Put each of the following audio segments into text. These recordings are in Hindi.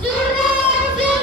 Suraj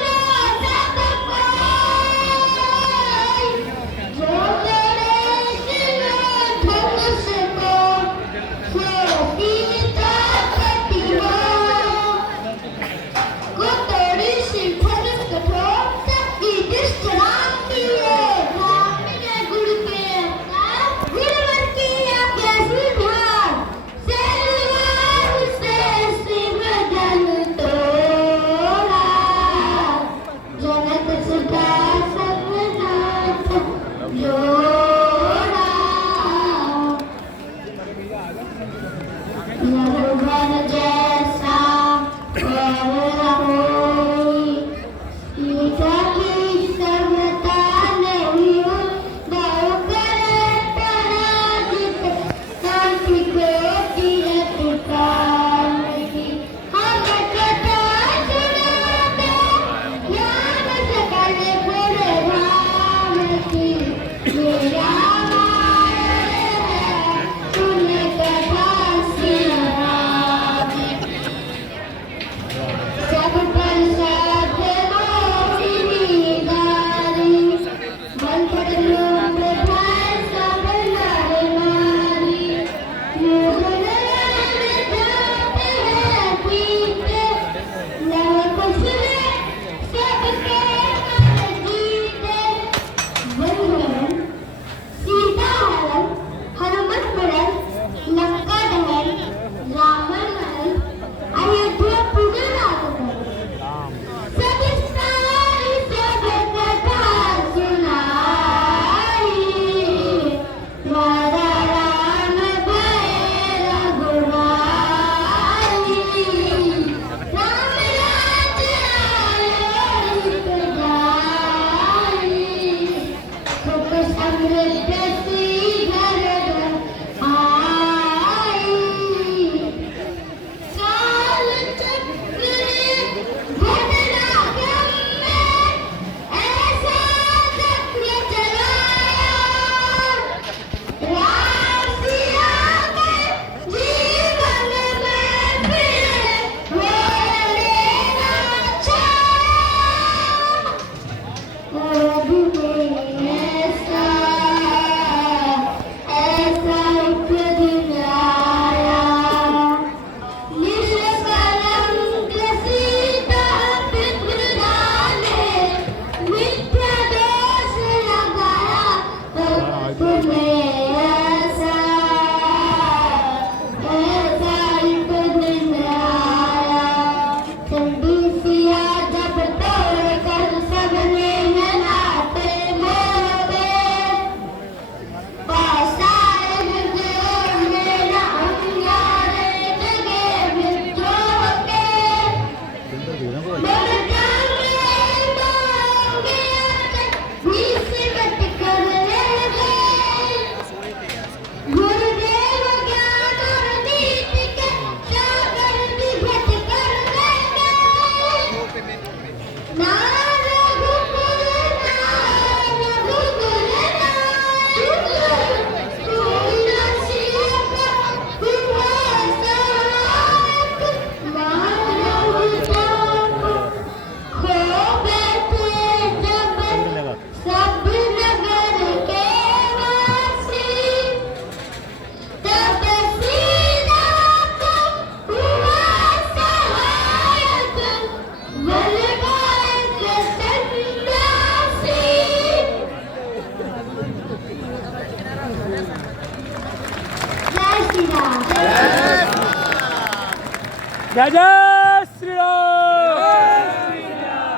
जय जय श्री राम।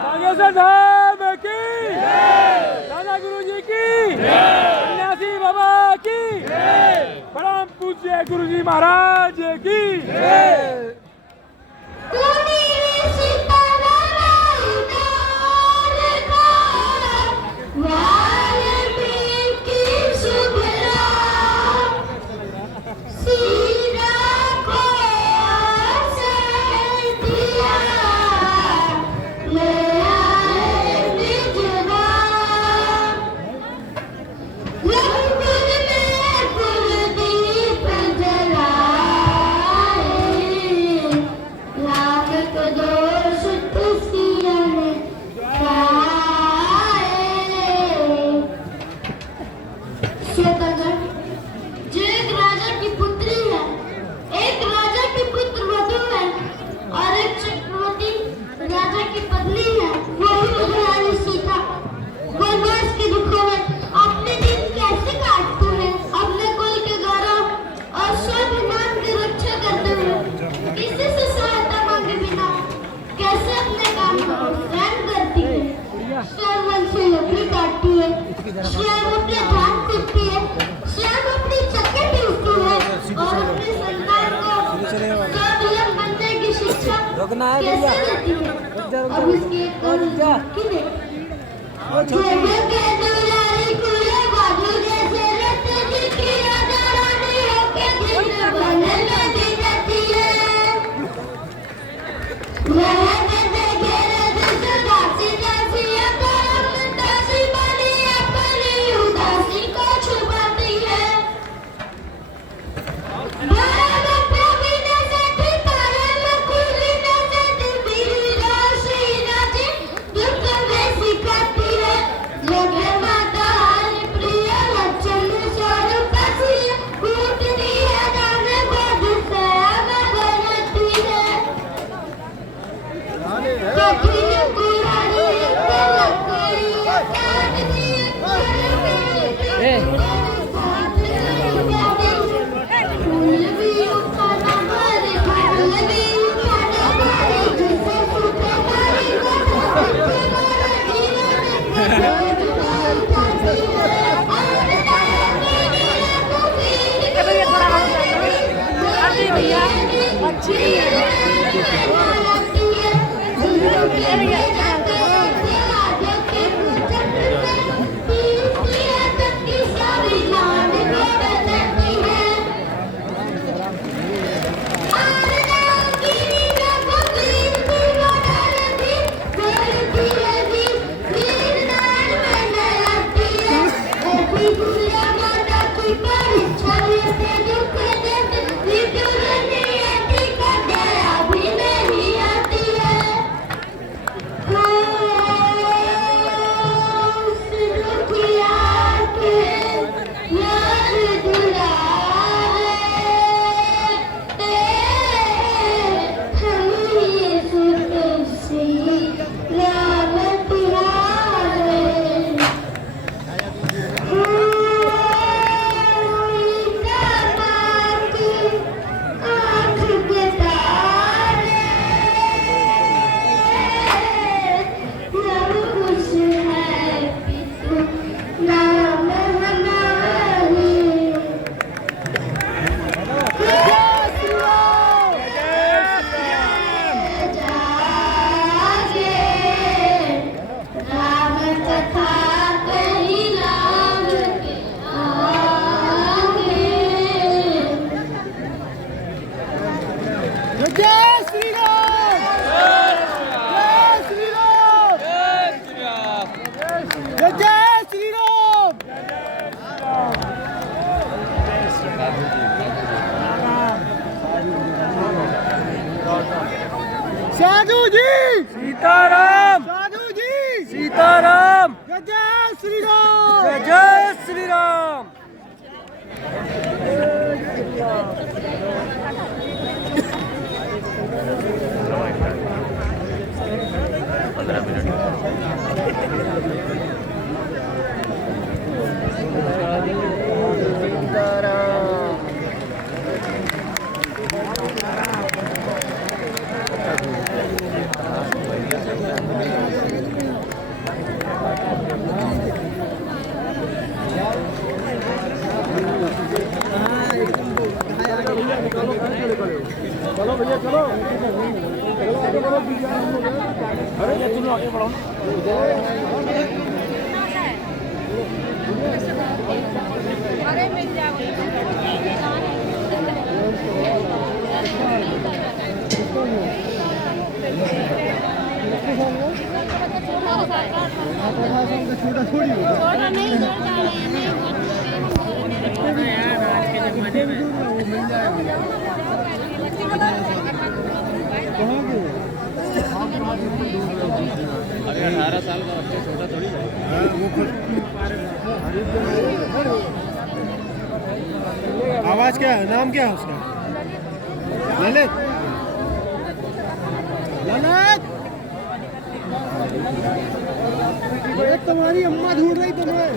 बागेश्वर धाम की, दादा गुरु जी की, सन्यासी बाबा की, परम पूज्य गुरु जी महाराज की। रुकना है भैया, सीताराम साधु जी सीताराम जय जय श्री राम जय जय श्री राम। चलो भैया चलो आगे बढ़ो। अरे तुम आगे बढ़ो। अरे मिल छोटा थोड़ी छोटा नहीं अरे 18 साल का बच्चा छोटा थोड़ी है। आवाज क्या है, नाम क्या है उसका? ललित ललित तुम्हारी अम्मा ढूंढ रही तुम्हें।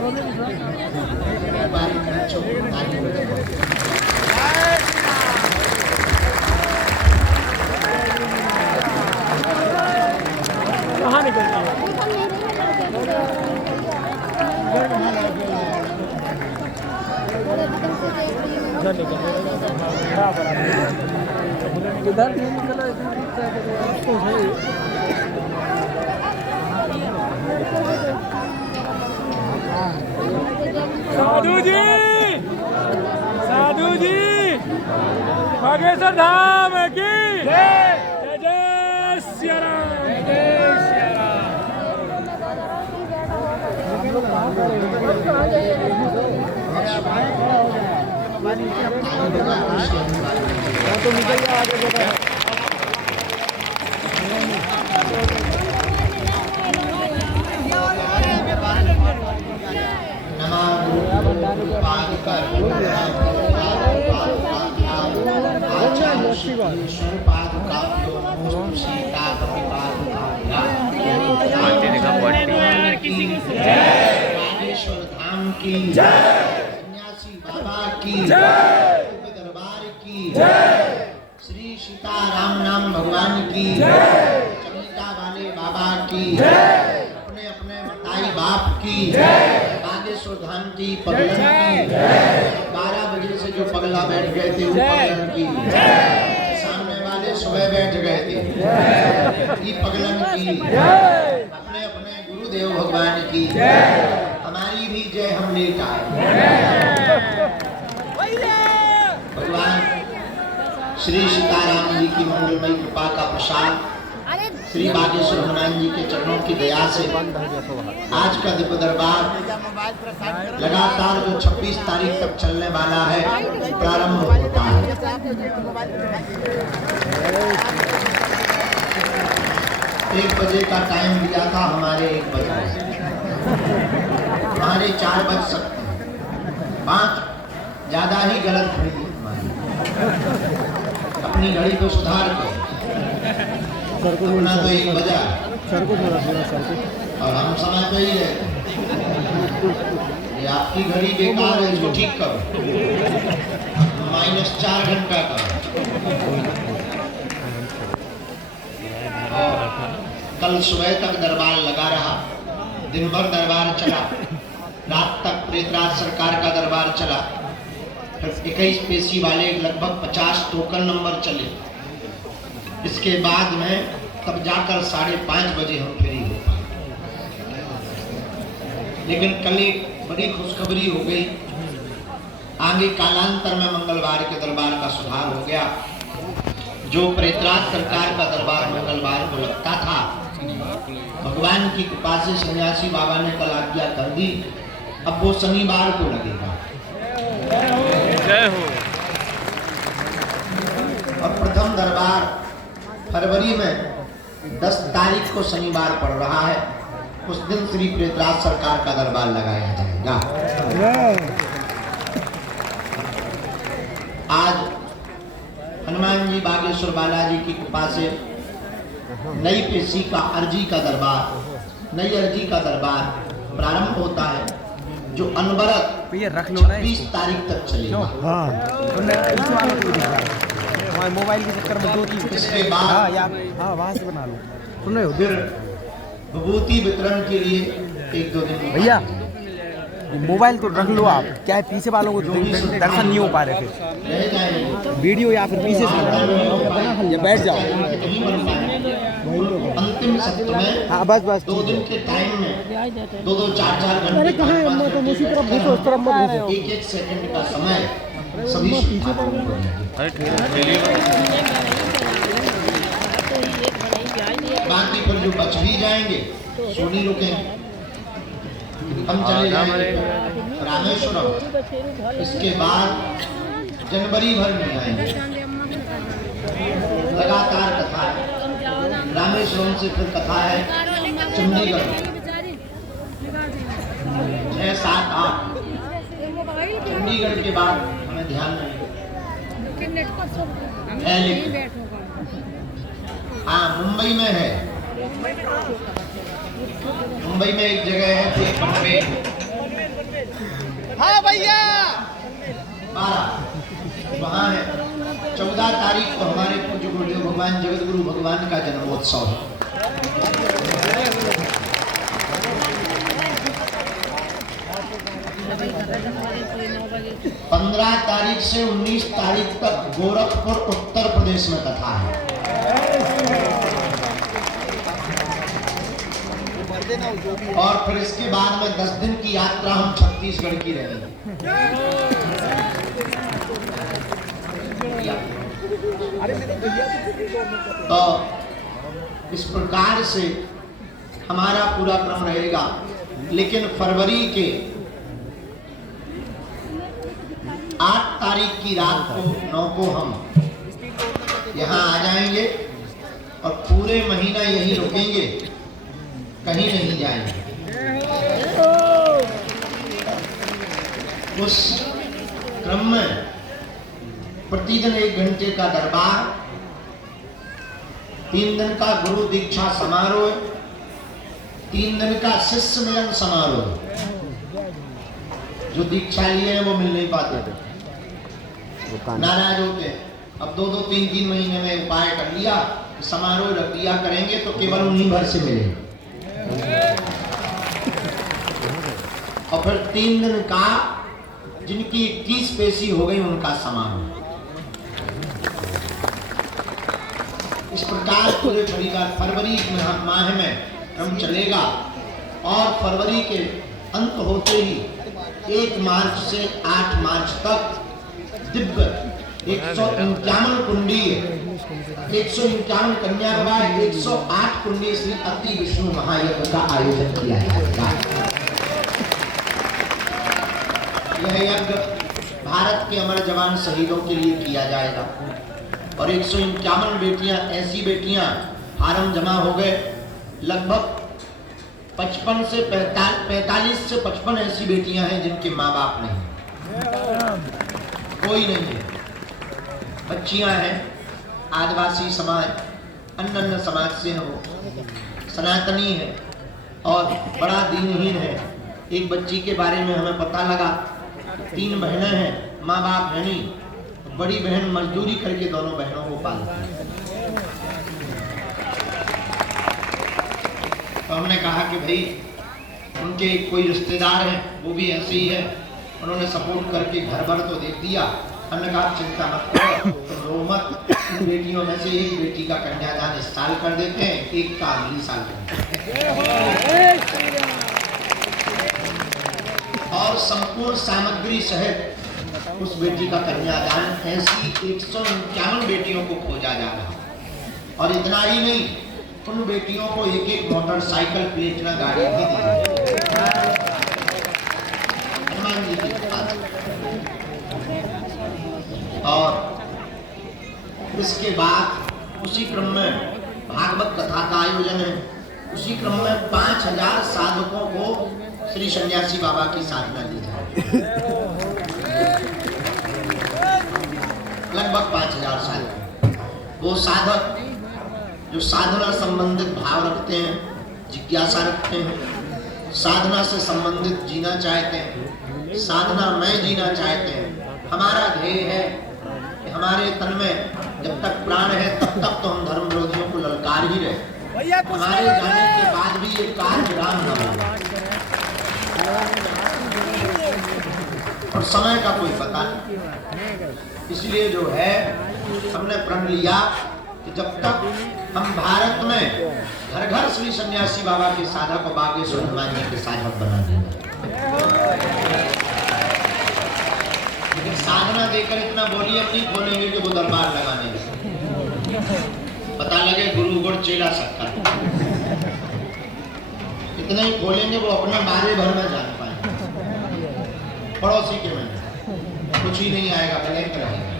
कहाँ निकल रही है? इधर नहीं निकला साधु जी बागेश्वर धाम की जय जय श्री राम जय श्री राम। तो निकल गया आगे बढ़ा। बागेश्वर धाम की जय, सन्यासी बाबा की जय, दरबार की जय, श्री सीताराम नाम भगवान की जय, चंडिका वाले बाबा की जय, अपने अपने मताई बाप की जय, बागेश्वर धाम की पगलन की जय, 12 बजे से जो पगला बैठ गए थे वो पगलन की जय, सामने वाले सुबह बैठ गए थे ये पगलन की जय, अपने अपने गुरुदेव भगवान की जय, हमारी भी जय हम लेट आए। भगवान श्री सीताराम जी की मंगलमयी कृपा का प्रसाद श्री बागेश्वर हनुमान जी के चरणों की दया से आज का दिव्य दरबार लगातार जो 26 तारीख तक चलने वाला है प्रारंभ होता है। 1 बजे का टाइम दिया था, हमारे 1 बजे हमारे 4 बज सकते हैं, 5 ज्यादा ही गलत घड़ी है हमारी। अपनी घड़ी को सुधार कर अपना तो 1 बजा और हम समय पे ही रहते। ये आपकी घड़ी बेकार है, इसको ठीक करो, -4 घंटा करो। कल सुबह तक दरबार लगा रहा, दिन भर दरबार चला, रात तक प्रेतराज सरकार का दरबार चला, फिर 21 पेशी वाले लगभग 50 टोकन नंबर चले। इसके बाद में तब जाकर 5:30 बजे हम फ्री हो पाए। लेकिन कल एक बड़ी खुशखबरी हो गई, आगे कालांतर में मंगलवार के दरबार का सुधार हो गया। जो प्रेतराज सरकार का दरबार मंगलवार को लगता था, भगवान की कृपा से सन्यासी बाबा ने कल आज्ञा कर दी, अब वो शनिवार को लगेगा। जय हो। और प्रथम दरबार फरवरी में 10 तारीख को शनिवार पड़ रहा है, उस दिन श्री प्रेतराज सरकार का दरबार लगाया जाएगा। आज हनुमान जी बागेश्वर बालाजी की कृपा से नई पेशी का अर्जी का दरबार, नई अर्जी का दरबार प्रारंभ होता है, जो अनवरत 26 तारीख तक चलेगा। मोबाइल के चक्कर में 2-3 इसके बाद वहां से बना लो। सुन रहे हो? फिर विभूति वितरण के लिए 1-2 दिन भैया मोबाइल तो रख लो आप, क्या है पीछे वालों को दर्शन नहीं हो पा रहे, फिर रह जाएंगे वीडियो या फिर पीछे से या बैठ जाओ। नहीं बन पाएंगे। अंतिम सत्र में हाँ बस 2 दिन के टाइम में 2-2, 4-4 घंटे, उसी तरफ घुसो, उस तरफ मत घुसो। 1-1 सेकंड का समय सभी सुविधाओं को बाकी पर जो बच भी जाएंगे सो नहीं रुकेंगे, हम चले जाएंगे रामेश्वरम। इसके बाद जनवरी भर में आएंगे, लगातार कथा है। रामेश्वरम से फिर कथा है चंडीगढ़, 6, 7, 8। चंडीगढ़ के बाद हमें ध्यान नहीं है, हाँ मुंबई में है। मुंबई में एक जगह है बॉम्बे, हाँ भैया 12 वहाँ है। 14 तारीख को हमारे पूज्य गुरुदेव भगवान जगत गुरु भगवान का जन्मोत्सव है। पंद्रह तारीख से 19 तारीख तक गोरखपुर उत्तर प्रदेश में कथा है। और फिर इसके बाद में 10 दिन की यात्रा हम छत्तीसगढ़ की रहेंगे। तो इस प्रकार से हमारा पूरा क्रम रहेगा। लेकिन फरवरी के 8 तारीख की रात को 9 को हम यहाँ आ जाएंगे और पूरे महीना यहीं रुकेंगे, कहीं नहीं जाएंगे। उस क्रम में प्रतिदिन 1 घंटे का दरबार, 3 दिन का गुरु दीक्षा समारोह, 3 दिन का शिष्य मिलन समारोह। जो दीक्षा लिए हैं वो मिल नहीं पाते थे, नाराज होते। अब 2-2, 3-3 महीने में उपाय कर लिया, समारोह रख दिया करेंगे तो केवल उन्हीं भर से मिलेंगे। और फिर 3 दिन का जिनकी 21 पेशी हो गई उनका समारोह। इस प्रकार पूरे परिवार फरवरी माह में क्रम चलेगा और फरवरी के अंत होते ही 1 मार्च से 8 मार्च तक दिव्य 151 कुंडीय, 151 कन्या विवाह, 108 कुंडीय श्री अति विष्णु महायज्ञ का आयोजन किया जाएगा। यह यज्ञ भारत के अमर जवान शहीदों के लिए किया जाएगा। और 151 बेटियां, ऐसी बेटियां फार्म जमा हो गए, लगभग 45 से 55 ऐसी बेटियां हैं जिनके माँ बाप नहीं, कोई नहीं है। बच्चियां हैं आदिवासी समाज, अन्य समाज से हैं, वो सनातनी है और बड़ा दीनहीन है। एक बच्ची के बारे में हमें पता लगा, 3 बहनें हैं, माँ बाप है नहीं, बड़ी बहन मजदूरी करके दोनों बहनों को पालती है। तो हमने कहा कि भाई उनके कोई रिश्तेदार हैं वो भी ऐसे ही है, उन्होंने सपोर्ट करके घर भर तो दे दिया। हमने कहा चिंता मत करो, तुम रो मत, इन बेटियों में से एक बेटी का कन्यादान इस साल कर देते हैं, एक का अगली साल और संपूर्ण सामग्री सहित उस बेटी का कन्यादान ऐसी 151 बेटियों को खोजा जा रहा। और इतना ही नहीं, उन बेटियों को 1-1 मोटरसाइकिल प्लेटिना गाड़ी भी दी हनुमान जी की पास। और इसके बाद उसी क्रम में भागवत कथा का आयोजन है। उसी क्रम में 5000 साधकों को श्री सन्यासी बाबा की साधना दी जाए। लगभग 5000 साधक। वो साधक जो साधना संबंधित भाव रखते हैं, जिज्ञासा रखते हैं, साधना से संबंधित जीना चाहते हैं, साधना में जीना चाहते हैं। हमारा ध्येय है कि हमारे तन में जब तक प्राण है तब तक तो हम धर्म विरोधियों को ललकार ही रहे। हमारे जाने के बाद भी ये कार्य विराम न हो। और समय का कोई पता नहीं, इसलिए जो है हमने प्रण लिया कि जब तक हम भारत में घर घर श्री सन्यासी बाबा के साधक और बागेश्वर हनुमान जी के साधक बना देंगे। लेकिन साधना देकर इतना बोली हम नहीं खोलेंगे कि वो दरबार लगाने लगे, पता लगे गुरु गुड़ चेला सकता। इतना ही खोलेंगे वो अपना बारे भर में जान पाएंगे, पड़ोसी के में कुछ ही नहीं आएगा, ब्लैंक रहेगा।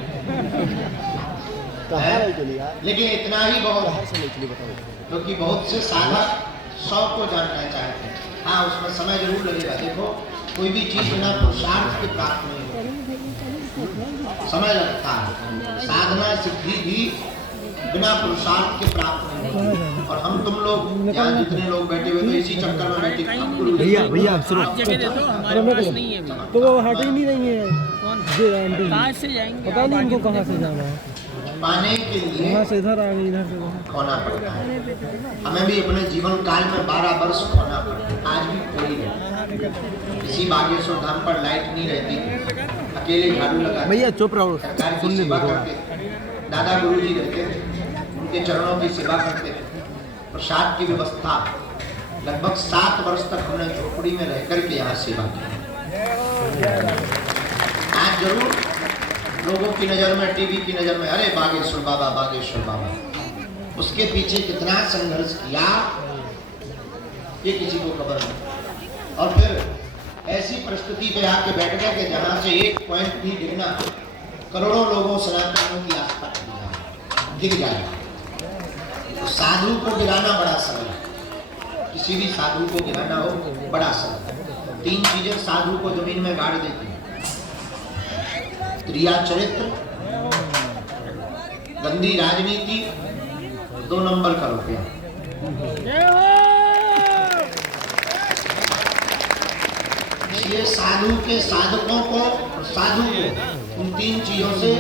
लेकिन इतना ही बहुत, क्योंकि बहुत से साधक 100 को जानना चाहते हैं। हाँ, उसमें समय जरूर लगेगा। देखो, कोई भी चीज बिना पुरुषार्थ के प्राप्त नहीं होती, समय लगता है। साधना सिद्धि भी बिना पुरुषार्थ के प्राप्त नहीं होती। और हम तुम लोग यहाँ जितने लोग बैठे हुए तो इसी चक्कर में बैठे। भैया आप जगह दे दो, हमारे पास नहीं है अभी। तो वो हट ही नहीं रही है। कहाँ से जाएंगे? पता नहीं इनको कहाँ से जाना है। पाने के लिए यहाँ से इधर आ गई, इधर से वहाँ। खोना पड़ता है। हमें भी अपने जीवन काल में 12 वर्ष खोना पड़ता है। आज भी कोई नहीं। इसी बागेश्वर धाम पर लाइट नहीं रहती, अकेले झाड़ू लगा भैया चुप रहो, सरकार की सेवा करते। दादा गुरु जी रहते थे, उनके चरणों की सेवा करते थे। प्रसाद की व्यवस्था लगभग 7 वर्ष तक हमने झोपड़ी में रह करके यहाँ सेवा की। आज जरूर लोगों की नजर में, टीवी की नजर में, अरे बागेश्वर बाबा, बागेश्वर बाबा। उसके पीछे कितना संघर्ष किया ये किसी को खबर नहीं। और फिर ऐसी परिस्थिति पे आके बैठ गए कि जहां से एक पॉइंट भी गिरना करोड़ों लोगों सनातनियों की आस्था गिर जाएगा। तो साधु को गिराना बड़ा सरल है, किसी भी साधु को गिराना हो बड़ा सरल है। 3 चीजें साधु को जमीन में गाड़ देती है: क्रिया चरित्र, गंदी राजनीति, 2 नंबर का रुपया। इसलिए साधु के साधकों को और साधु को उन 3 चीजों से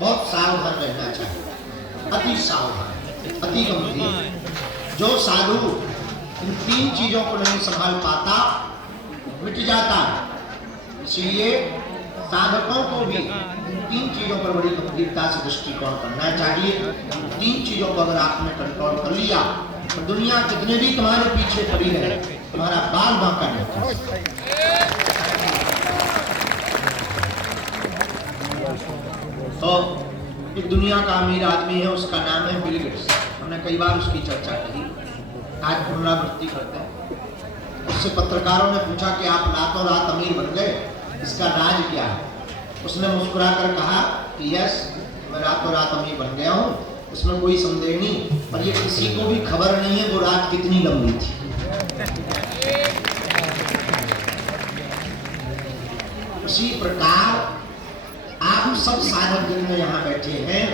बहुत सावधान रहना चाहिए। अति सावधान, अति गंभीर। जो साधु इन 3 चीजों को नहीं संभाल पाता मिट जाता। इसलिए साधकों को भी 3 चीजों पर बड़ी गंभीरता से दृष्टिकोण करना चाहिए। 3 चीजों को अगर आपने कंट्रोल कर लिया तो दुनिया कितने भी तुम्हारे पीछे पड़ी रहे, तुम्हारा बाल बांका नहीं। तो एक दुनिया का अमीर आदमी है, उसका नाम है बिल गेट्स। हमने कई बार उसकी चर्चा की, आज पुनरावृत्ति करते हैं। उससे पत्रकारों ने पूछा कि आप रातों रात अमीर बन गए, इसका राज क्या है? उसने मुस्कुराकर कहा कि यस, मैं रातों रात अमीर बन गया हूँ, उसमें कोई संदेह नहीं। पर ये किसी को भी खबर नहीं है वो रात कितनी लंबी थी। उसी प्रकार आप सब साधक जिनमें यहाँ बैठे हैं,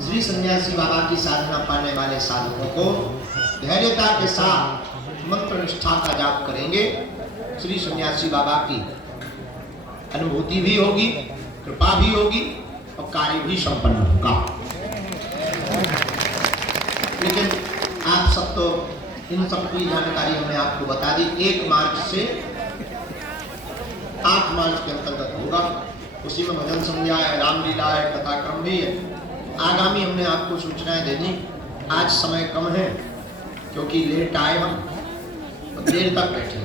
श्री सन्यासी बाबा की साधना पाने वाले साधकों को धैर्यता के साथ मंत्र निष्ठा का जाप करेंगे। श्री सन्यासी बाबा की अनुभूति भी होगी, कृपा भी होगी और कार्य भी संपन्न होगा। लेकिन आप सब तो इन सब की जानकारी हमने आपको बता दी। 1 मार्च से 8 मार्च के अंतर्गत होगा। उसी में भजन संध्या है, रामलीला है, कथाक्रम भी है। आगामी हमने आपको सूचनाएं दे दी। आज समय कम है क्योंकि लेट आए हम, तो देर तक बैठे।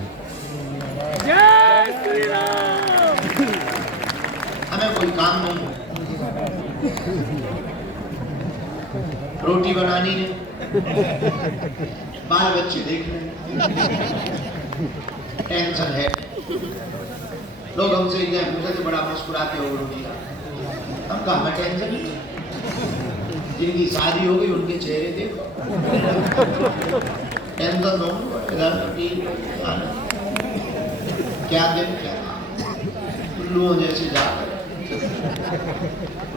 जय श्री राम। हमें कोई काम नहीं है, रोटी बनानी है, बाल बच्चे देखने, टेंशन है। लोग हमसे मुझे तो बड़ा मुस्कुराते हो गुरु जी, हम कहा मैं टेंशन नहीं। जिनकी शादी हो गई उनके चेहरे देखो, टेंशन हो इधर क्या दिन क्या उल्लुओं जैसे जाकर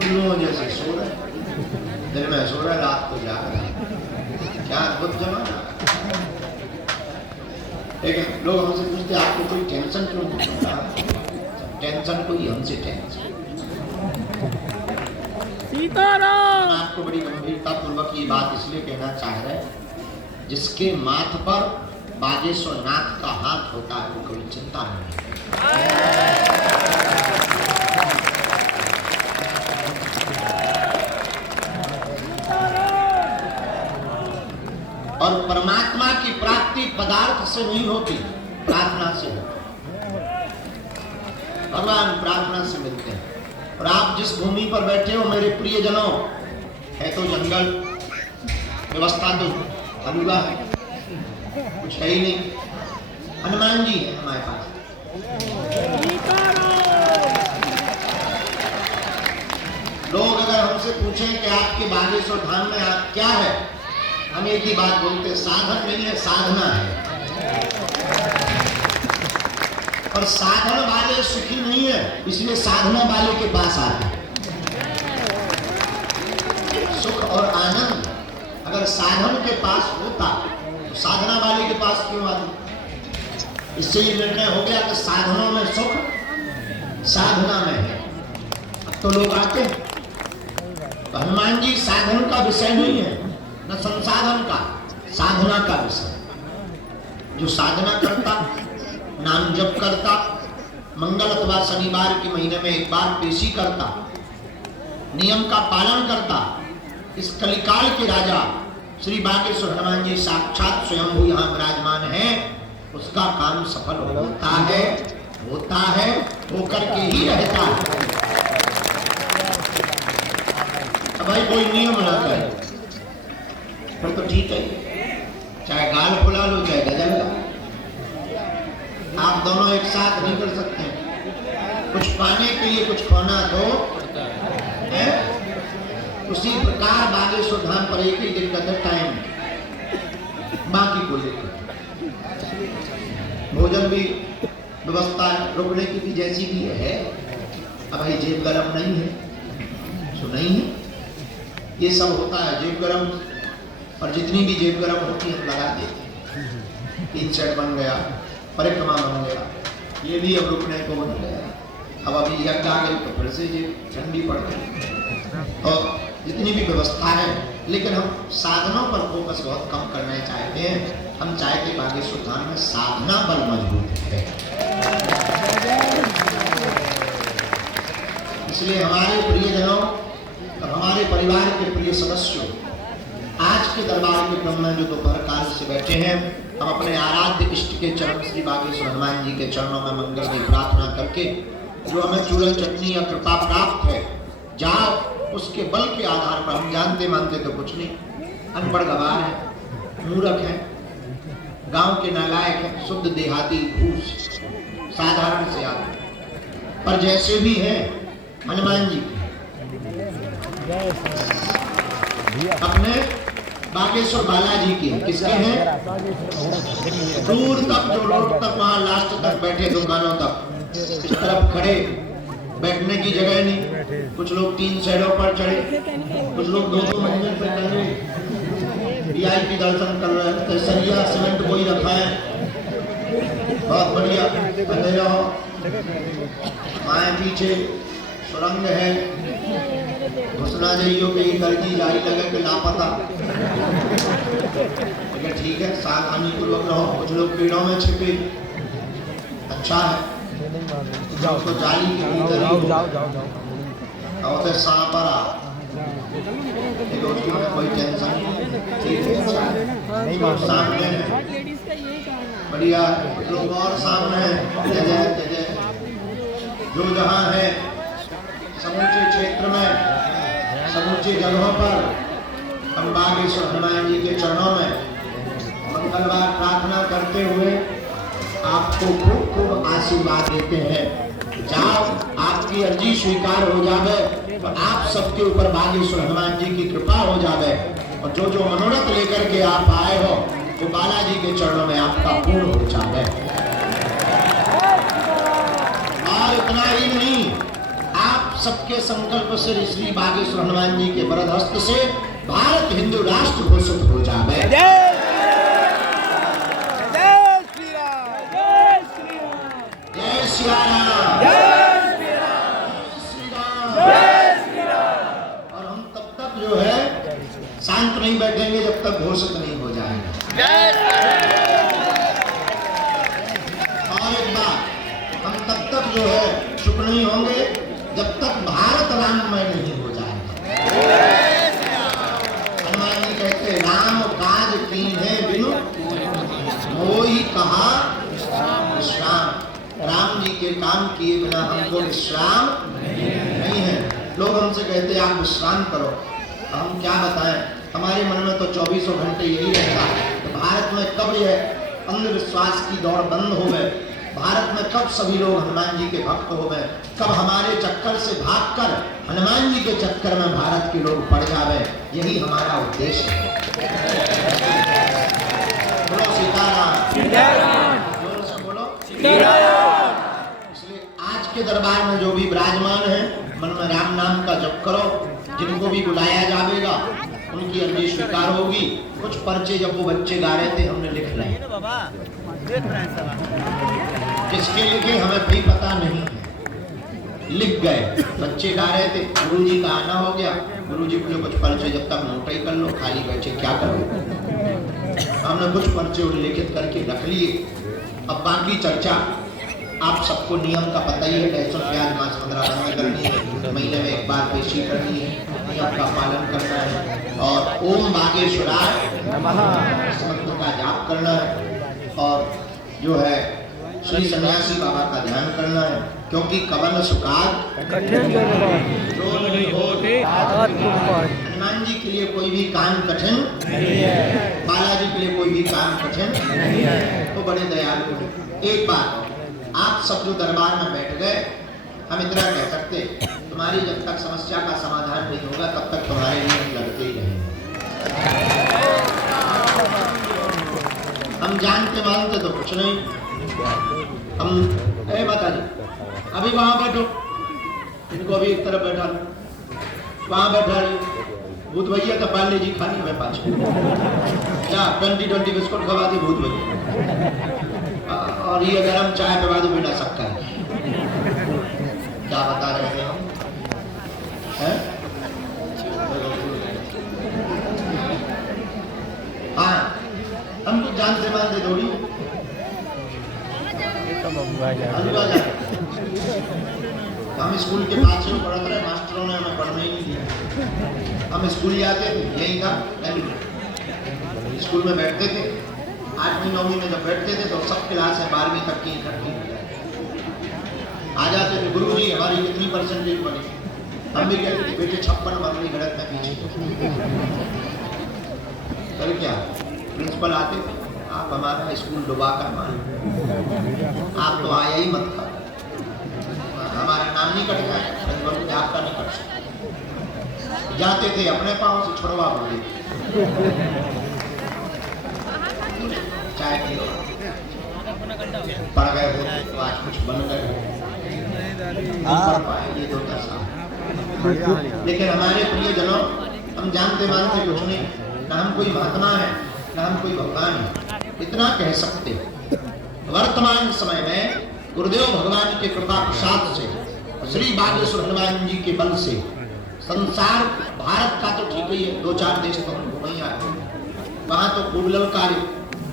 उल्लुओं जैसे सो रहे, दिन में सो रहे रात को जाग रहे, क्या अद्भुत जमाना। लेकिन लोग हमसे पूछते आपको कोई टेंशन क्यों नहीं होता? टेंशन कोई हमसे टेंशन। सीताराम। आपको बड़ी गंभीरता पूर्वक ये बात इसलिए कहना चाह रहे हैं, जिसके माथ पर बागेश्वर नाथ का हाथ होता है वो कोई चिंता नहीं है। और परमात्मा की प्राप्ति पदार्थ से नहीं होती, प्रार्थना से होती। भगवान प्रार्थना से मिलते हैं। और आप जिस भूमि पर बैठे हो मेरे प्रियजनों, है तो जंगल, व्यवस्था तो हलुआ है, कुछ है ही नहीं। हनुमान जी है हमारे पास। लोग अगर हमसे पूछें कि आपके बागेश्वर धाम में आप क्या है, हम एक ही बात बोलते हैं, साधन नहीं है, साधना है। और साधन वाले सुखी नहीं है, इसलिए साधना वाले के पास आते हैं। सुख और आनंद अगर साधन के पास होता तो साधना वाले के पास क्यों आते? इससे ये निर्णय हो गया कि साधनों में सुख साधना में है, अब तो लोग आते हैं। तो हनुमान जी साधन का विषय नहीं है, न संसाधन का, साधना का विषय। जो साधना करता, नाम जप करता, मंगल अथवा शनिवार के महीने में एक बार पेशी करता, नियम का पालन करता, इस कलिकाल के राजा श्री बागेश्वर हनुमान जी साक्षात स्वयं यहाँ विराजमान है, उसका काम सफल होता है, होकर के ही रहता है। अब भाई कोई नियम ना करे तो ठीक है, चाहे गाल फुला लो चाहे गजल गा, आप दोनों एक साथ नहीं कर सकते। कुछ पाने के लिए कुछ खोना तो है। उसी प्रकार बागेश्वर धाम पर एक ही दिन का टाइम बाकी को लेकर भोजन भी व्यवस्था रुकने की भी जैसी भी है। अब भाई जेब गरम नहीं है, सो नहीं है, ये सब होता है जेब गरम। और जितनी भी जेब गरम होती है लगा देते हैं। 3 सेट बन गया, परिक्रमा बन गया, ये भी अब रुकने को बन गया। अब अभी यज्ञ आ गई तो फिर से जेब ठंडी पड़ गई। और जितनी भी व्यवस्था है, लेकिन हम साधनों पर फोकस बहुत कम करना चाहते हैं। हम चाहते हैं बागेश्वर धाम में साधना बल मजबूत है। इसलिए हमारे प्रियजनों और हमारे परिवार के प्रिय सदस्यों, आज के दरबार के क्रम में जो दोपहर काल से बैठे हैं, हम अपने आराध्य इष्ट के चरण श्री बागेश्वर हनुमान जी के चरणों में मंगल की प्रार्थना करके जो हमें चूड़न चटनी या कृपा प्राप्त है, जाओ उसके बल के आधार पर, हम जानते मानते तो कुछ नहीं, अनपढ़ गवार है, मूर्ख है, गांव के नालायक है, शुद्ध देहाती घूस, साधारण से आदमी, पर जैसे भी है हनुमान जी अपने बागेश्वर बालाजी की, किसके हैं? दूर तक जो रोड तक, वहां लास्ट तक बैठे दुकानों तक, इस तरफ खड़े, बैठने की जगह नहीं। कुछ लोग 3 शेडों पर चढ़े, कुछ लोग 2-2 मंजिल पर टंगे, वीआईपी दर्शन कर रहे हैं। सरिया सीमेंट कोई रखा है, बहुत बढ़िया अंधेरा हो, माए पीछे सुरंग है, घुसना जाइयो कि दर्जी जारी लगे कि लापता, लेकिन ठीक है, सावधानी पूर्वक रहो। कुछ लोग पेड़ों में छिपे, अच्छा है, तो जाली के भीतर और सांप आ, कोई टेंशन नहीं, अच्छा है, सामने बढ़िया, लोग और सामने है, जय जो जहाँ है समूचे क्षेत्र में, समूचे जगहों पर हम बागेश्वर हनुमान जी के चरणों में मंगलवार प्रार्थना करते हुए आपको खूब खूब आशीर्वाद देते हैं। जाओ, आपकी अर्जी स्वीकार हो जावे। तो आप सबके ऊपर बागेश्वर हनुमान जी की कृपा हो जावे और जो जो मनोरथ लेकर के आप आए हो वो बालाजी के चरणों में आपका पूर्ण हो जावे। और इतना ही नहीं, आप सबके संकल्प से श्री बागेश्वर हनुमान जी के वरद हस्त से भारत हिंदू राष्ट्र घोषित हो जावे। जय श्री राम, श्री राम। और हम तब तक जो है शांत नहीं बैठेंगे जब तक घोषित नहीं हो जाएगा। और एक बात, हम तब तक जो है चुप नहीं होंगे जब तक भारत राममय नहीं हो जाएगा। हनुमान जी कहते राम काज कीन्हे बिनु मोहि कहा विश्राम। राम जी के काम किए बिना हमको विश्राम नहीं है। लोग हमसे कहते आप विश्राम करो, हम क्या बताएं, हमारे मन में तो 24 घंटे यही रहता है कि भारत में कब यह अंधविश्वास की दौड़ बंद हो गए, भारत में कब सभी लोग हनुमान जी के भक्त हो गए, कब हमारे चक्कर से भागकर हनुमान जी के चक्कर में भारत के लोग पड़ जावे। यही हमारा उद्देश्य है। बोलो सीताराम, जोर से बोलो सीताराम। इसलिए आज के दरबार में जो भी विराजमान है मन में राम नाम का जप करो। जिनको भी बुलाया जाएगा उनकी अर्जी स्वीकार होगी। कुछ पर्चे जब वो बच्चे गा रहे थे हमने लिख लिए, किसके लिखे हमें भी पता नहीं है, लिख गए। बच्चे गा रहे थे, गुरुजी का आना हो गया, गुरुजी बोले कुछ पर्चे जब तक नोट ही कर लो, खाली बैठे क्या करो। हमने कुछ पर्चे उल्लेखित करके रख लिए। अब बाकी चर्चा आप सबको नियम का पता ही है। लहसुन प्याज मांस मदिरा बंद करनी है, महीने में एक बार पेशी करनी है, नियम का पालन करना है और ओम बागेश्वराय नमः इस मंत्र का जाप करना है और जो है श्री सन्यासी बाबा का ध्यान करना है। क्योंकि कवन सुकाग जो नहीं होते हनुमान जी के लिए कोई भी काम कठिन नहीं है, बालाजी के लिए कोई भी काम कठिन नहीं है। तो बड़े दयालु हैं। एक बात, आप सब जो दरबार में बैठ गए, हम इतना कह सकते तुम्हारी जब तक समस्या का समाधान नहीं होगा तब तक तुम्हारे लिए हम लड़ते ही रहेंगे। हम जानते मानते तो कुछ नहीं। हम माता जी अभी वहां बैठो, इनको अभी एक तरफ बैठा लो, वहां बैठा रही भूत भैया तो पाल लीजिए खाली में पाछे क्या 20 बिस्कुट खवा दी भूत भैया और ये गरम चाय पे बाद बेटा सकता है। क्या बता रहे थे हम? हाँ, हम तो जानते मानते थोड़ी हम स्कूल के पास में पढ़ते रहे, मास्टरों ने हमें पढ़ने ही नहीं दिया। हम स्कूल जाते थे, यही था स्कूल में बैठते थे, 8वीं 9वीं में जब बैठते थे तो सब क्लासें 12वीं तक की इकट्ठी आ जाते थे। गुरुजी हमारी कितनी परसेंटेज बनी, हम भी कहते थे बेटे 56 बन गणित में पीछे। फिर क्या प्रिंसिपल आते थे, आप हमारा स्कूल डुबा कर माने, आप तो आया ही मत कर, हमारा नाम नहीं कट गया, आपका नहीं कट सकता। जाते थे अपने पाँव से छुड़वा बोले चाय पी लो, पढ़ गए होते तो आज कुछ बन गए, पढ़ पाएंगे 2-10 साल। लेकिन हमारे प्रिय जनों, हम जानते मानते कुछ नहीं, ना हम कोई महात्मा है ना हम कोई भगवान है। इतना कह सकते वर्तमान समय में गुरुदेव भगवान के कृपा प्रसाद से श्री बागेश्वर हनुमान जी के बल से संसार भारत का तो ठीक ही है, 2-4 देश तो हम घूम ही आए, वहां तो खूब ललकारी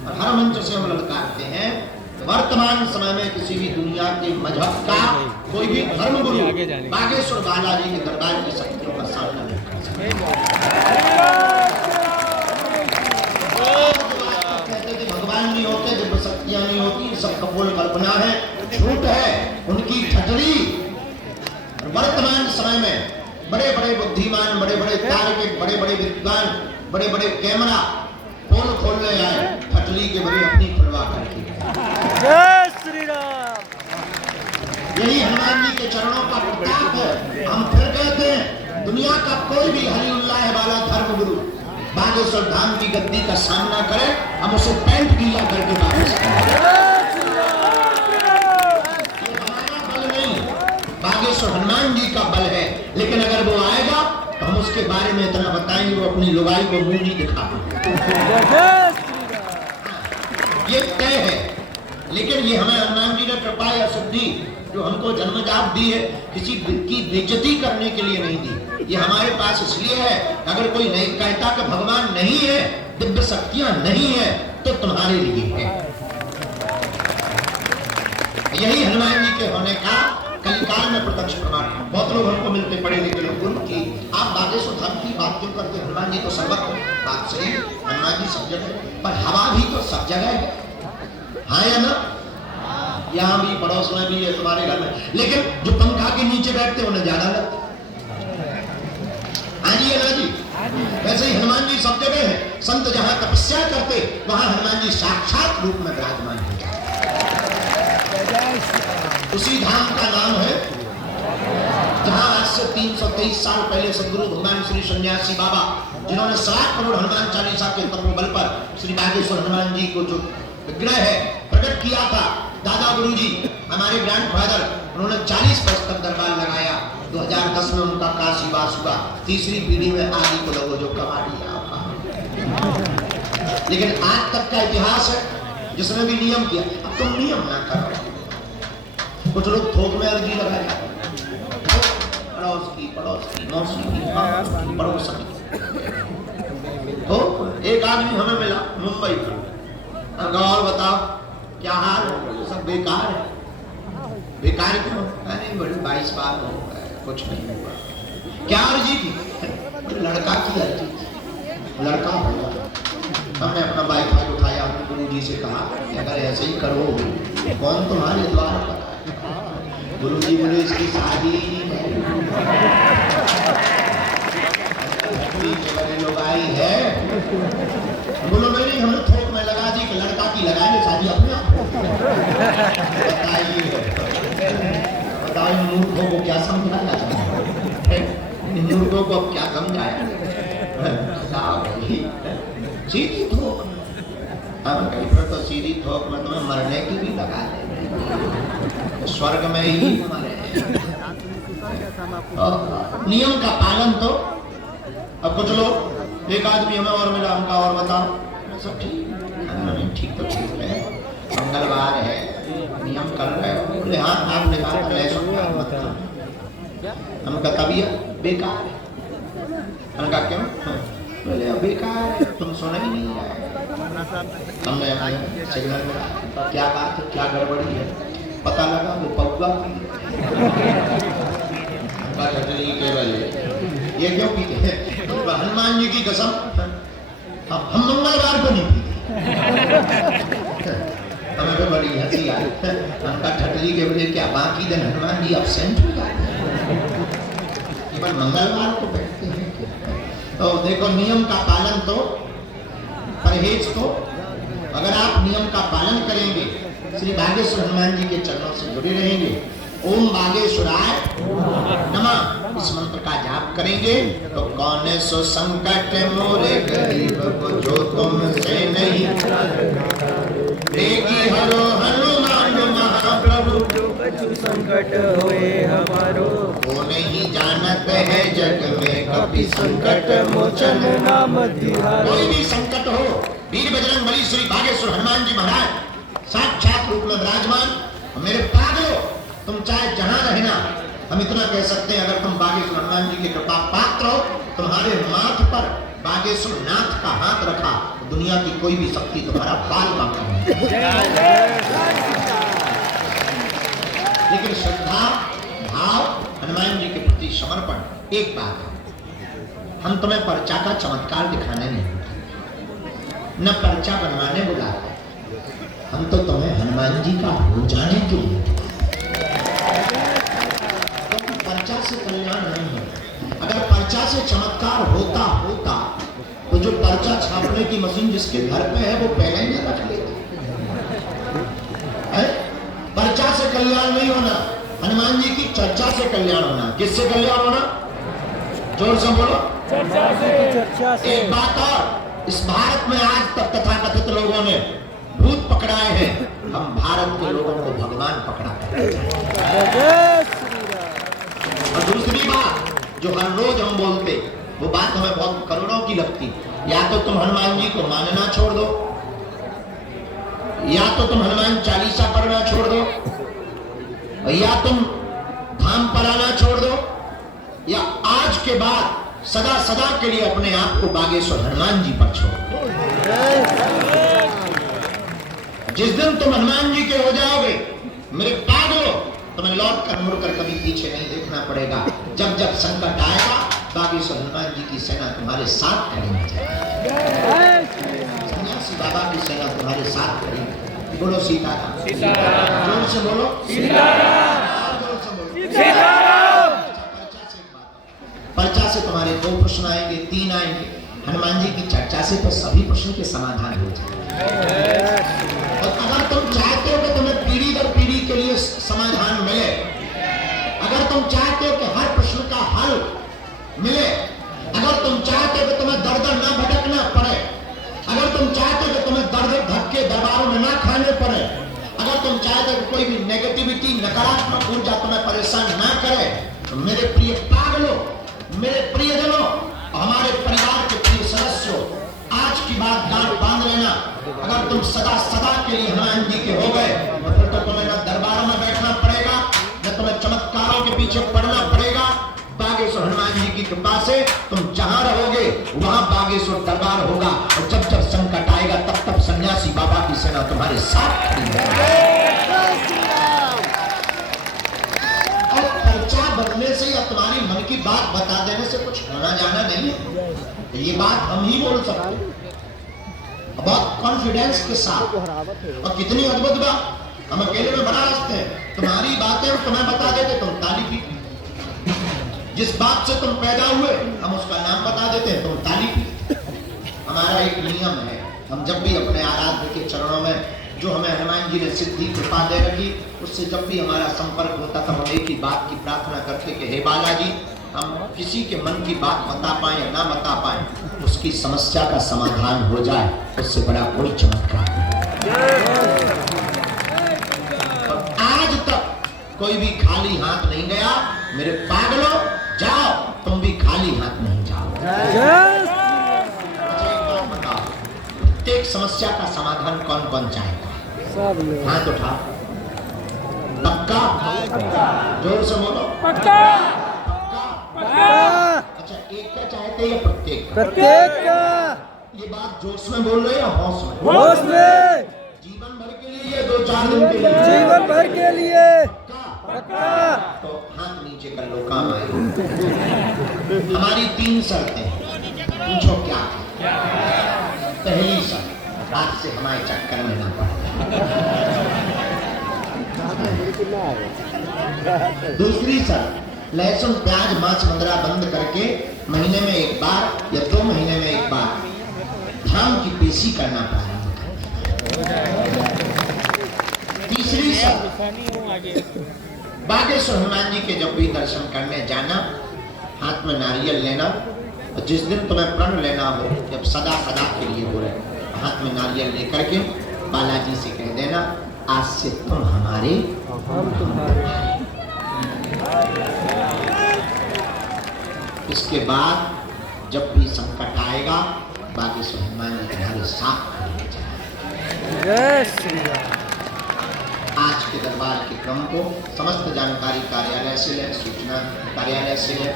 और हर मंच से हम ललकारते हैं। वर्तमान समय में किसी भी दुनिया के मजहब का कोई भी धर्म गुरु बागेश्वर बालाजी के दरबार की शक्तियों का सामना नहीं कर सकता। कहते थे भगवान नहीं होते, जब शक्तियां नहीं होती, सब कपोल कल्पना है, झूठ है, उनकी ठटरी। वर्तमान समय में बड़े बड़े बुद्धिमान, बड़े बड़े तार्किक, बड़े बड़े विद्वान, बड़े बड़े कैमरा पोल खोलने आए, ठटली के बड़े अपनी खुलवा करके। जय श्री राम। यही हनुमान जी के चरणों का प्रताप है। हम फिर कहते हैं दुनिया का कोई भी हलीउल्लाह वाला धर्म गुरु बागेश्वर धाम की गद्दी का सामना करे, हम उसे पैंट गीला करके वापस करें। ये हमारा बल नहीं, बागेश्वर हनुमान जी का बल है। लेकिन अगर वो आएगा तो हम उसके बारे में इतना बताएंगे, वो अपनी लुगाई को मुंह नहीं दिखा पाएगा, ये तय है। लेकिन ये हमें हनुमान जी ने कृपा या सिद्धि जो हमको जन्मजात दी है, किसी की बेइज्जती करने के लिए नहीं दी। ये हमारे पास इसलिए है, अगर कोई नहीं कहता कि भगवान नहीं है, दिव्य शक्तियां नहीं है, तो तुम्हारे लिए है। यही हनुमान जी के होने का कलिकाल में प्रत्यक्ष प्रमाण। बहुत लोग हमको मिलते पढ़े लिखे लोग कि आप बागेश्वर धाम की बात क्यों करते हैं, हनुमान जी तो सर्वत्र। बात सही, हनुमान जी सब जगह, पर हवा भी तो सब जगह है, हाँ या ना? यहाँ भी, पड़ोस में भी है, तुम्हारे घर में। लेकिन जो पंखा के नीचे बैठते उन्हें ज्यादा लगता। हाँ जी, है ना जी? वैसे ही हनुमान जी सब जगह है। संत जहाँ तपस्या करते वहां हनुमान जी साक्षात रूप में विराजमान हो जाते। उसी धाम का नाम है जहां आज से 323 साल पहले सदगुरु भगवान श्री सन्यासी बाबा, जिन्होंने 7 करोड़ हनुमान चालीसा के तत्व बल पर श्री बागेश्वर हनुमान जी को जो विग्रह है प्रकट किया था, दादा गुरु जी हमारे ग्रैंडफादर, उन्होंने 40 वर्ष तक दरबार लगाया। 2010 में उनका काशीवास हुआ। तीसरी पीढ़ी में आदि को लोगों जो कमा लिया। लेकिन आज तक का इतिहास है जिसने भी नियम किया, अब तुम नियम ना करो। कुछ लोग थोक में अर्जी लगाए, पड़ोस की मौसी की पड़ोसन की। तो एक आदमी हमें मिला मुंबई का, और बताओ क्या हाल है? सब बेकार है। बेकार क्यों? नहीं, बड़ी 22 बार हो गए, कुछ नहीं हुआ। क्या अर्जी थी? लड़का की अर्जी थी, लड़का होगा। हमने अपना वाईफाई उठाया, हमने गुरु जी से कहा कि अगर ऐसे ही करो कौन तुम्हारे द्वार पर? गुरु जी बोले इसकी शादी लोग आई है। बोलो नहीं, हमने थोक में लगा दी कि लड़का की लगाएंगे शादी अपने आप। बताइए मूर्खों को क्या समझाया जाए? मूर्खों को अब क्या समझाया? सीधी थोक, हम कहीं पर तो सीधी थोक में तुम्हें मरने की भी लगा दे, स्वर्ग में ही मरे। नियम का पालन तो। अब कुछ लोग, एक आदमी हमें और मिला, हमका और बताओ, सब ठीक? ठीक तो ठीक है, मंगलवार है, नियम कर रहे हो। बोले हाँ, आपने कहा था लहसुन मत खाना। हमका तबीयत बेकार है। हमका क्यों? बोले बेकार है, तुम सुना ही नहीं है। हमने सिग्नल में क्या बात है, क्या गड़बड़ी है, पता लगा वो पौवा केवल ये क्यों पीते हैं? हनुमान जी की कसम, हम मंगलवार को नहीं पीते। हमें तो बड़ी हंसी आई। हमका ठटली के बोले क्या बाकी दिन हनुमान जी अपसेंट हो जाते हैं, केवल मंगलवार को बैठते हैं। तो देखो, नियम का पालन तो, परहेज तो। अगर आप नियम का पालन करेंगे, श्री बागेश्वर हनुमान जी के चरणों से जुड़े रहेंगे, ओम बागेश्वराय नमः इस मंत्र का जाप करेंगे, तो कौन सो संकट मोरे गरीब को जो तुमसे नहीं, देगी हरो हनुमान महाप्रभु, जो कछु संकट होए हमारो, वो नहीं जानत है जग में कभी संकट मोचन नाम तिहारो। कोई भी संकट हो, वीर बजरंग बली श्री बागेश्वर हनुमान जी महाराज साक्षात रूप में विराजमान। मेरे पागलो, तुम चाहे जहां रहना, हम इतना कह सकते हैं, अगर तुम बागेश्वर हनुमान जी के कृपा पात्र हो, तुम्हारे माथ पर बागेश्वर नाथ का हाथ रखा, तो दुनिया की कोई भी शक्ति तुम्हारा बाल बांका नहीं। लेकिन श्रद्धा भाव हनुमान जी के प्रति समर्पण एक बात है। हम तुम्हें पर्चा का चमत्कार दिखाने नहीं, न पर्चा बनवाने बुलाते, हम तो तुम्हें हनुमान जी का हो जाने के लिए। क्योंकि पर्चा से कल्याण नहीं है। अगर पर्चा से चमत्कार होता तो जो पर्चा छापने की मशीन जिसके घर पे है वो पहले ही रख लेते। पर्चा से कल्याण नहीं होना, हनुमान जी की चर्चा से कल्याण होना। किससे कल्याण होना? जोर से बोलो। चर्चा से एक बात और, इस भारत में आज तक तथाकथित लोगों ने भूत पकड़ाए हैं, हम भारत के लोगों को भगवान पकड़ा है। जय श्री राम। और दूसरी बात जो हर रोज हम बोलते, वो बात हमें बहुत करोड़ों की लगती, या तो तुम हनुमान जी को मानना छोड़ दो, या तो तुम हनुमान चालीसा पढ़ना छोड़ दो, या तुम धाम पर आना छोड़ दो, या आज के बाद सदा सदा के लिए अपने आप को बागेश्वर हनुमान जी पर छोड़ दो। जिस दिन तुम हनुमान जी के हो जाओगे, मेरे पागलों, तुम्हें लौट कर मुड़कर कभी पीछे नहीं देखना पड़ेगा। जब जब संकट आएगा, बागेश्वर हनुमान जी की सेना तुम्हारे साथ खड़ी हो जाएगी। सन्यासी बाबा की सेना तुम्हारे साथ खड़ी है। बोलो सीताराम। जोर से बोलो सीताराम। जोर से बोलो सीताराम। पर्चा से तुम्हारे 2 प्रश्न आएंगे, 3 आएंगे। हनुमान जी की चर्चा से तो सभी प्रश्न के समाधान हो जाएंगे। और अगर तुम चाहते हो कि तुम्हें पीढ़ी दर पीढ़ी के लिए समाधान मिले, अगर तुम चाहते हो कि हर प्रश्न का हल मिले, अगर तुम चाहते हो कि तुम्हें दर दर ना भटकना पड़े, अगर तुम चाहते हो कि तुम्हें दर दर धक्के दरबारों में ना खाने पड़े, अगर तुम चाहते हो कि कोई भी नेगेटिविटी, नकारात्मक ऊर्जा तुम्हें परेशान ना करे, तो मेरे प्रिय पागलों, मेरे प्रियजनों, हमारे परिवार के प्रिय सदस्यों, आज की बात गांठ बांध लेना। अगर तुम सदा सदा के लिए हनुमान जी के हो गए, तो फिर तो तुम्हें न दरबारों में बैठना पड़ेगा, न तुम्हें चमत्कारों के पीछे पड़ना पड़ेगा। बागेश्वर हनुमान जी की कृपा से तुम जहां रहोगे वहां बागेश्वर दरबार होगा, और जब जब संकट आएगा तब तब सन्यासी बाबा की सेना तुम्हारे साथ खड़ी है। और पर्चा बदलने से या तुम्हारी मन की बात बता देने से कुछ होना जाना नहीं है। ये बात हम ही बोल सकते हैं बहुत कॉन्फिडेंस के साथ। और कितनी अद्भुत बात, हम अकेले में बना सकते हैं। तुम्हारी बातें तुम्हें बता देते, तुम ताली पीते। जिस बात से तुम पैदा हुए, हम उसका नाम बता देते हैं, तुम ताली पीते। हमारा एक नियम है, हम जब भी अपने आराध्य के चरणों में, जो हमें हनुमान जी ने सिद्धि कृपा दे रखी, उससे जब भी हमारा संपर्क होता तब हम एक ही बात की प्रार्थना करते कि हे बालाजी, हम किसी के मन की बात बता पाए या ना बता पाए, उसकी समस्या का समाधान हो जाए, उससे बड़ा कोई चमत्कार नहीं। और आज तक कोई भी खाली हाथ नहीं गया। मेरे पागलों, जाओ, तुम भी खाली हाथ नहीं जाओ। अच्छा एक बात बताओ, प्रत्येक समस्या का समाधान कौन कौन चाहेगा? सब लोग हाथ उठा। पक्का? जोर से बोलो पक्का पक्का। अच्छा एक का चाहते या प्रत्येक का? प्रत्येक का ये बात जोश में बोल रहे हो या होश में? होश में, जीवन भर के लिए, 2-4 दिन के लिए? जीवन भर के लिए पक्का? तो हाथ नीचे कर लो, काम आएगा। हमारी 3 शर्तें, पूछो क्या है? पहली शर्त, आज से हमारे चक्कर में ना पड़े। दूसरी शर्त, लहसुन प्याज मांस मदिरा बंद करके महीने में 1 बार या 2 महीने में 1 बार धाम की पेशी करना प्रारंभ करें। तीसरी शर्त, बागेश्वर हनुमान जी के जब भी दर्शन करने जाना, हाथ में नारियल लेना, और जिस दिन तुम्हें प्रण लेना हो, जब सदा सदा के लिए बोले, हाथ में नारियल लेकर के बालाजी से कह देना, आज से तुम हमारे, हम तुम्हारे। इसके बाद जब भी संकट आएगा, बागेश्वर हनुमान जी तुम्हारे साथ खड़े हो जाएंगे। जय श्री राम। आज के दरबार के क्रम को समस्त जानकारी कार्यालय से लें, सूचना कार्यालय से लें।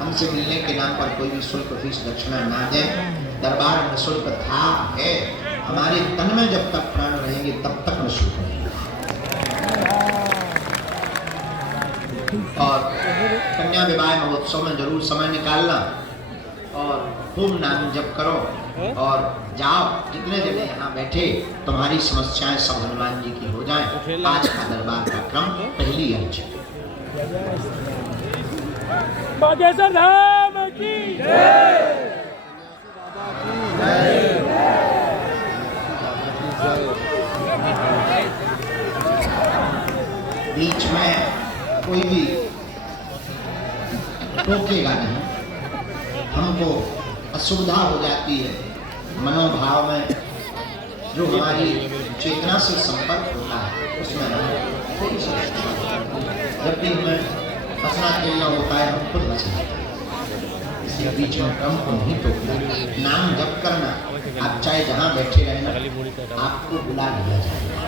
हमसे मिलने के नाम पर कोई भी शुल्क फीस दक्षिणा ना दें। दरबार निःशुल्क था, है, हमारे तन में जब तक प्राण रहेंगे तब तक निःशुल्क रहेगा। और कन्या विवाह महोत्सव में जरूर समय निकालना और खूब नाम जप करो और जाओ। जितने जने यहाँ बैठे, तुम्हारी समस्याएं सब हनुमान जी की हो जाएं। आज का दरबार का क्रम पहली अर्ज। बागेश्वर धाम की जय। बीच में कोई भी टोकेगा नहीं, हमको असुविधा हो जाती है, मनोभाव में जो हमारी चेतना से संपर्क होता है उसमें थोड़ी सी जब भी हमें हंसना खेलना होता है हम खुद हंस जाते हैं। इसलिए बीच में क्रम को नहीं तोड़ना, नाम जप करना। आप चाहे जहाँ बैठे रहना, आपको बुला लिया जाएगा।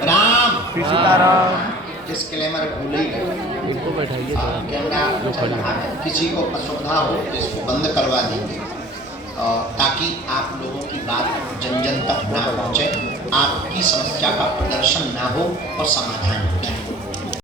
राम सीताराम। डिस्क्लेमर भूल ही गए। इनको बैठाइए कैमरा चल रहा है, किसी को असुविधा हो तो इसको बंद करवा देंगे और ताकि आप लोगों की बात जन जन तक ना पहुँचे, आपकी समस्या का प्रदर्शन ना हो और समाधान हो जाए।